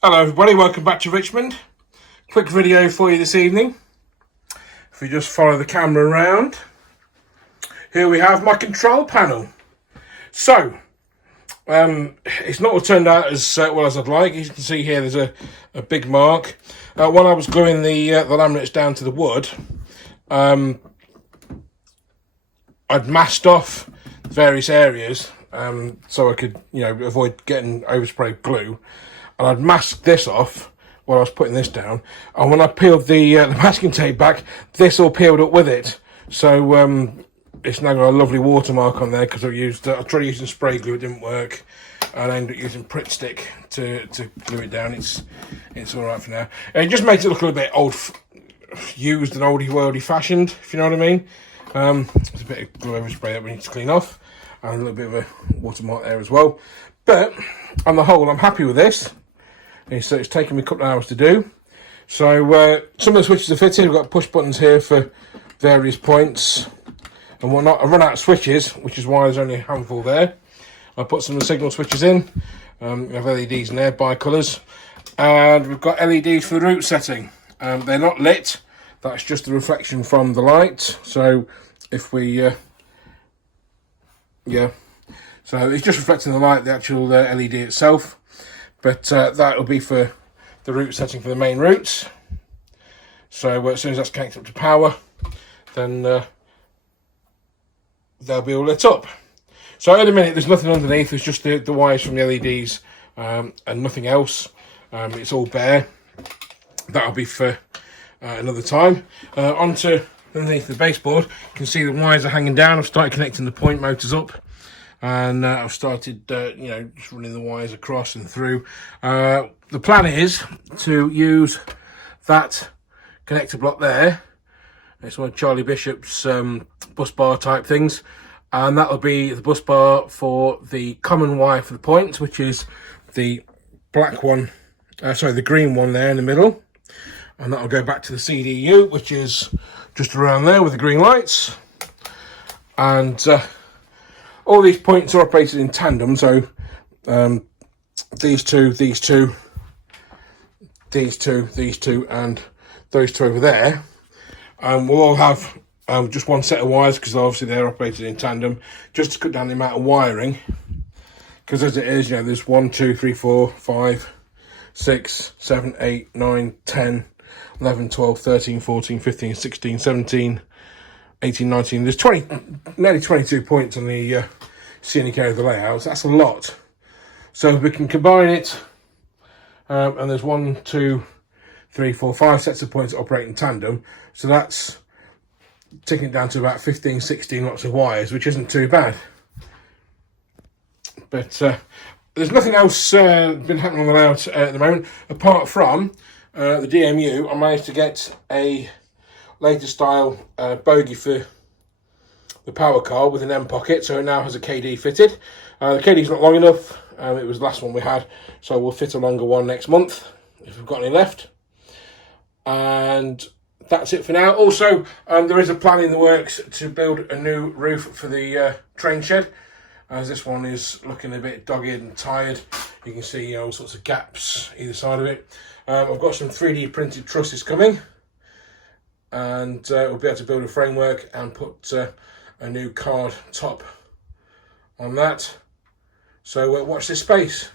Hello everybody, welcome back to Richmond. Quick video for you this evening. If we just follow the camera around, here we have my control panel. So, it's not all turned out as well as I'd like. As you can see here, there's a big mark. When I was gluing the laminates down to the wood, I'd masked off various areas so I could, avoid getting overspray glue. And I'd masked this off while I was putting this down. And when I peeled the masking tape back, this all peeled up with it. So it's now got a lovely watermark on there because I tried using spray glue, it didn't work. And I ended up using Pritt stick to glue it down. It's all right for now. And it just makes it look a little bit used and oldie-worldy fashioned, if you know what I mean. There's a bit of glue overspray that we need to clean off. And a little bit of a watermark there as well. But on the whole, I'm happy with this. So it's taken me a couple of hours to do. So some of the switches are fitted. We've got push buttons here for various points and whatnot. I've run out of switches, which is why there's only a handful there. I put some of the signal switches in. We have LEDs in there, bi-colours. And we've got LEDs for the route setting. They're not lit. That's just the reflection from the light. So if we... so it's just reflecting the light, the actual LED itself. But that will be for the route setting for the main routes. So as soon as that's connected up to power, then they'll be all lit up. So in a minute, there's nothing underneath. There's just the wires from the LEDs and nothing else. It's all bare. That'll be for another time. Onto underneath the baseboard, you can see the wires are hanging down. I've started connecting the point motors up. And I've started, just running the wires across and through. The plan is to use that connector block there. It's one of Charlie Bishop's bus bar type things. And that'll be the bus bar for the common wire for the point, which is the black one, the green one there in the middle. And that'll go back to the CDU, which is just around there with the green lights. And... all these points are operated in tandem, so these two, and those two over there. We'll all have just one set of wires because obviously they're operated in tandem, just to cut down the amount of wiring. Because as it is, there's 1, 2, 3, 4, 5, 6, 7, 8, 9, 10, 11, 12, 13, 14, 15, 16, 17, 18, 19, there's nearly 22 points on the scenic area of the layout. That's a lot. So we can combine it, and there's 1, 2, 3, 4, 5 sets of points that operate in tandem. So that's taking it down to about 15, 16 lots of wires, which isn't too bad. But there's nothing else been happening on the layout at the moment, apart from the DMU. I managed to get a later style bogie for the power car with an M pocket, so it now has a KD fitted. The KD's not long enough, it was the last one we had, so we'll fit a longer one next month if we've got any left. And that's it for now. Also, there is a plan in the works to build a new roof for the train shed, as this one is looking a bit dogged and tired. You can see all sorts of gaps either side of it. I've got some 3D printed trusses coming, and we'll be able to build a framework and put a new card top on that. So watch this space.